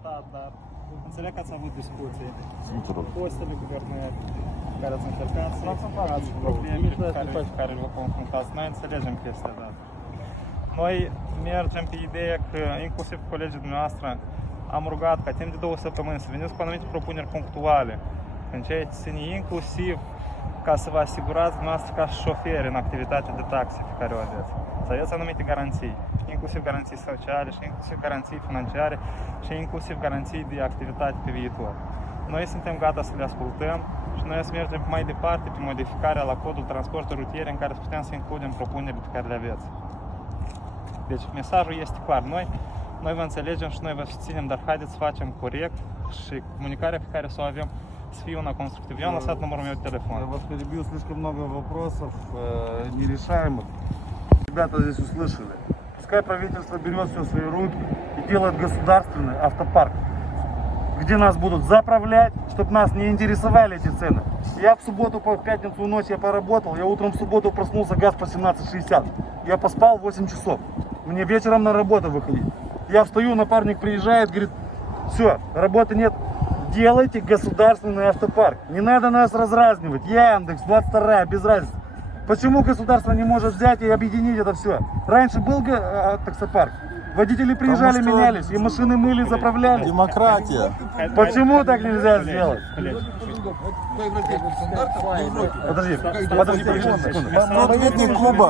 rezultat, dar înțeleg că ați avut discuții. Sigur. Fostele guvernări care ați încercat să faceți problemele cu care vă confruntați. Noi înțelegem chestia asta. Noi mergem pe ideea că, inclusiv colegii dumneavoastră, am rugat ca timp de 2 săptămâni să veniți cu anumite propuneri punctuale în ceea ce ține inclusiv ca să vă asigurați dumneavoastră ca șoferi în activitatea de taxe pe care o aveți. Să aveți anumite garanții, inclusiv garanții sociale și inclusiv garanții financiare și inclusiv garanții de activitate pe viitor. Noi suntem gata să le ascultăm și noi să mergem mai departe pe modificarea la codul transportului rutier în care să putem să includem propunerile pe care le aveți. Deci mesajul este clar. Noi vă înțelegem și noi vă susținem, dar haideți să facem corect și comunicarea pe care să o avem să fie una constructivă. Eu am lăsat numărul meu de telefon. Я вас перебил, слишком много вопросов нерешаемых. Ребята здесь услышали. Пускай правительство берет все в свои руки и делает государственный автопарк, где нас будут заправлять, чтобы нас не интересовали эти цены. Я в субботу, в пятницу ночь я поработал, я утром в субботу проснулся, газ по 17,60. Я поспал 8 часов. Мне вечером на работу выходить. Я встаю, напарник приезжает, говорит, все, работы нет. Делайте государственный автопарк. Не надо нас разразнивать. Яндекс, 22, без разницы. Почему государство не может взять и объединить это все? Раньше был таксопарк. Водители приезжали, менялись, и машины мыли, заправляли. Демократия. Почему так нельзя сделать? Подожди, секунду. Ответник клуба.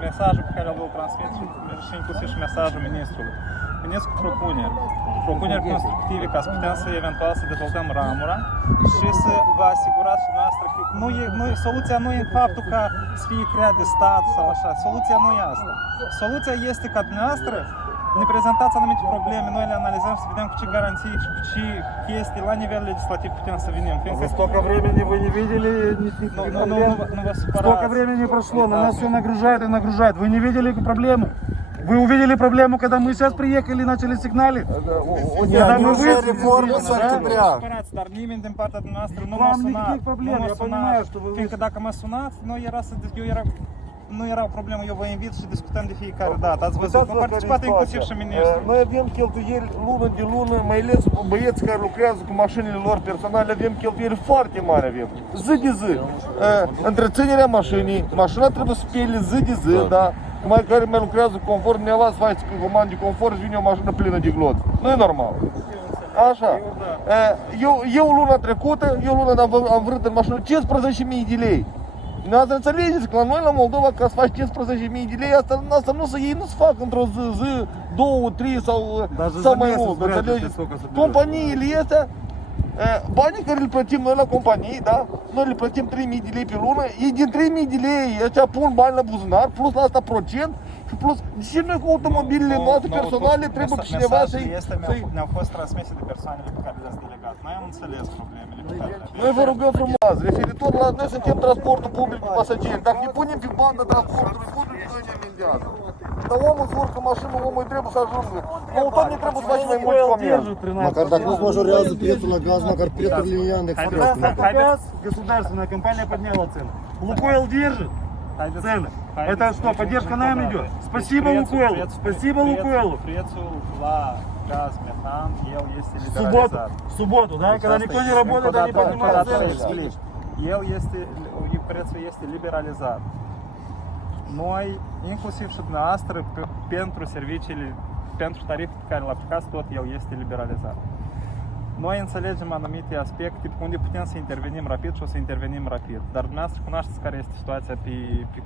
Mesajul pe care îl transmit și inclusiv și mesajul ministrului. Veniți cu propuneri constructive ca să putem să eventual să dezvoltăm ramura și să vă asigurați și noastră că soluția nu e în faptul ca să fie creat de stat sau așa. Soluția nu e asta. Soluția este ca dumneavoastră ne prezentați anumite probleme, noi le analizăm să vedem cu ce garanții și cu ce chestii la nivel legislativ putem să venim. За столько времени вы не видели никаких проблем? Столько времени прошло, на нас все нагружает и нагружает. Вы не видели проблемы? Вы увидели проблему, когда мы сейчас приехали и начали сигналить? Когда мы вышли реформу с октября. Dar nimeni din partea dumneavoastră nu Вам m-a sunat. никаких проблем, я понимаю, что вы... Fiindcă dacă mă sunați, nu era o problemă, eu vă invit și discutăm de fiecare dată. Ați văzut, am participat inclusiv și ministrul. Noi avem cheltuieli lună de lună, mai ales băieți care lucrează cu mașinile lor personale, avem cheltuieli foarte mari avem. Zi de zi. Întreținerea mașinii, mașina trebuie să spele zi de zi, da? Care mai lucrează cu confort, ne luați, faceți comand de confort și vine o mașină plină de glot. Nu e normal. Așa. Eu luna trecută, am vrut în mașină 15.000 de lei. Dumneavoastră înțelegeți că la noi la Moldova ca să faci 15.000 de lei, asta nu se nu se fac într-o zi, 2, 3 sau mai mult. Înțelegeți? Companiile astea, banii care le plătim noi la companii, da? Noi le plătim 3.000 de lei pe lună, ei din 3.000 de lei ăștia pun bani la buzunar, plus la asta procent, și plus, și noi cu automobilele noastre personale trebuie cineva să-i... Ne-au fost transmise de persoanele pe care le-ați delegat. Noi am înțeles problemele pe care le-ați. Noi vă rugăm frumos, referitor la noi suntem transportul public cu pasageri. Dacă ne punem pe bandă transportului public, noi ne amendează. Dar omul se urcă mașină, omul trebuie să ajungă. Nouă tot ne trebuie să facem mai mulți comenzi. Макар так не маjorează prețul la gaz, măcar prețurile Яндекс. Государственная компания подняла цены. Лукойл держит цены. Это что, поддержка нам идет? Спасибо Лукойлу. Спасибо Лукойлу. Prețul la gaz metan, el este В субботу, да? Когда никто не работает, они поднимают цены. Prețul este liberalizat. Noi, inclusiv și dumneavoastră, pentru serviciile, pentru tariful pe care îl aplicați, tot el este liberalizat. Noi înțelegem anumite aspecte unde putem să intervenim rapid și o să intervenim rapid. Dar dumneavoastră cunoașteți care este situația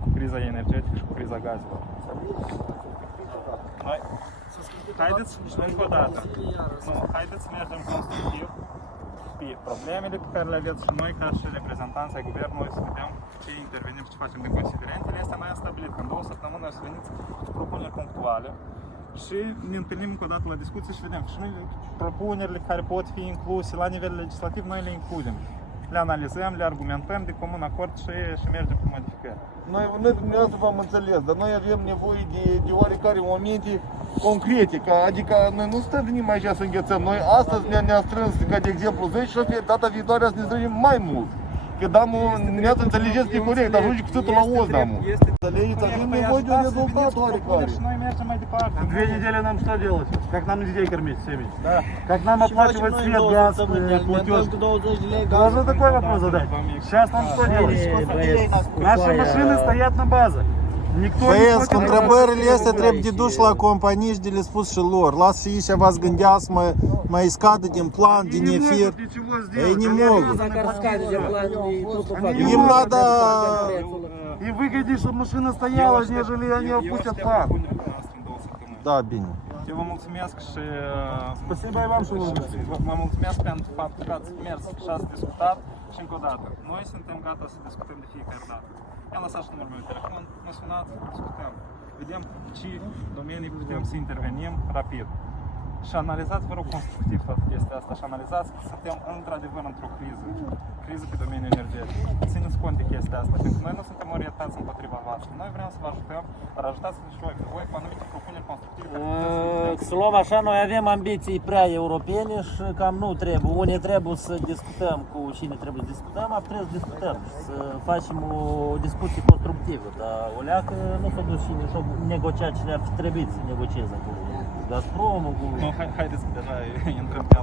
cu criza energetică și cu criza gazelor. Noi, haideți, încă o dată, haideți să mergem constructiv pe problemele pe care le aveți și noi ca și reprezentanți ai guvernului să vedem ce intervenim și ce facem din considerentele astea. Noi am stabilit că în 2 săptămâni o să veniți cu propuneri punctuale și ne întâlnim încă o dată la discuție și vedem că și noi propunerile care pot fi incluse la nivel legislativ, noi le includem. Le analizăm, le argumentăm de comun acord și mergem cu modificări. Noi dumneavoastră v-am înțeles, dar noi avem nevoie de oarecare momente concrete, adică noi nu stăm venim aici să înghețăm. Noi astăzi ne-am strâns, ca de exemplu, 10 șoferi, data viitoare să ne strângem mai mult. că dăm neața înțelegeți că e corect, ajunge cu totul la oz, damă. Înțelegeți, avem nevoie de un rezultat oarecare. Și noi mergem mai departe. 2 недели нам что делать? Как нам детей кормить семьи? Да. Как нам оплачивать свет, газ, платеж? Должны такой вопрос задать. Сейчас нам что делать? Наши машины стоят на базах. Никто не Băieți, хочет întrebările astea trebuie de dus la companii și de le spus și lor. Lasă și ei vă gândeați, mai scade din plan, din efir. Ei не могут. Им надо... И выгоднее, чтобы машина стояла, нежели они опустят хат. Da, bine. Eu vă mulțumesc și Спасибо и вам, что вы вышли. vă mulțumesc pentru faptul că ați mers și ați discutat și încă o dată. Noi suntem gata să discutăm de fiecare dată. I-am lăsat și numărul meu de telefon, mă sunați, discutăm. Vedem ce domenii putem să intervenim rapid. Și analizați, vă rog, constructiv toată chestia asta și analizați că suntem într-adevăr într-o criză. Criză pe domeniul energetic. Țineți cont de chestia asta, pentru că noi nu suntem orientați împotriva voastră. Noi vrem să vă ajutăm, dar ajutați-ne și voi cu anumite propuneri constructive. Să luăm așa, noi avem ambiții prea europene și cam nu trebuie. Unii trebuie să discutăm cu cine trebuie să discutăm, apoi trebuie să discutăm și să facem o discuție constructivă. Dar o leacă nu s-a dus cine și-a negociat cine ar fi trebuit să negocieze acolo. Gazpromul cu... Nu, haideți că deja intrăm pe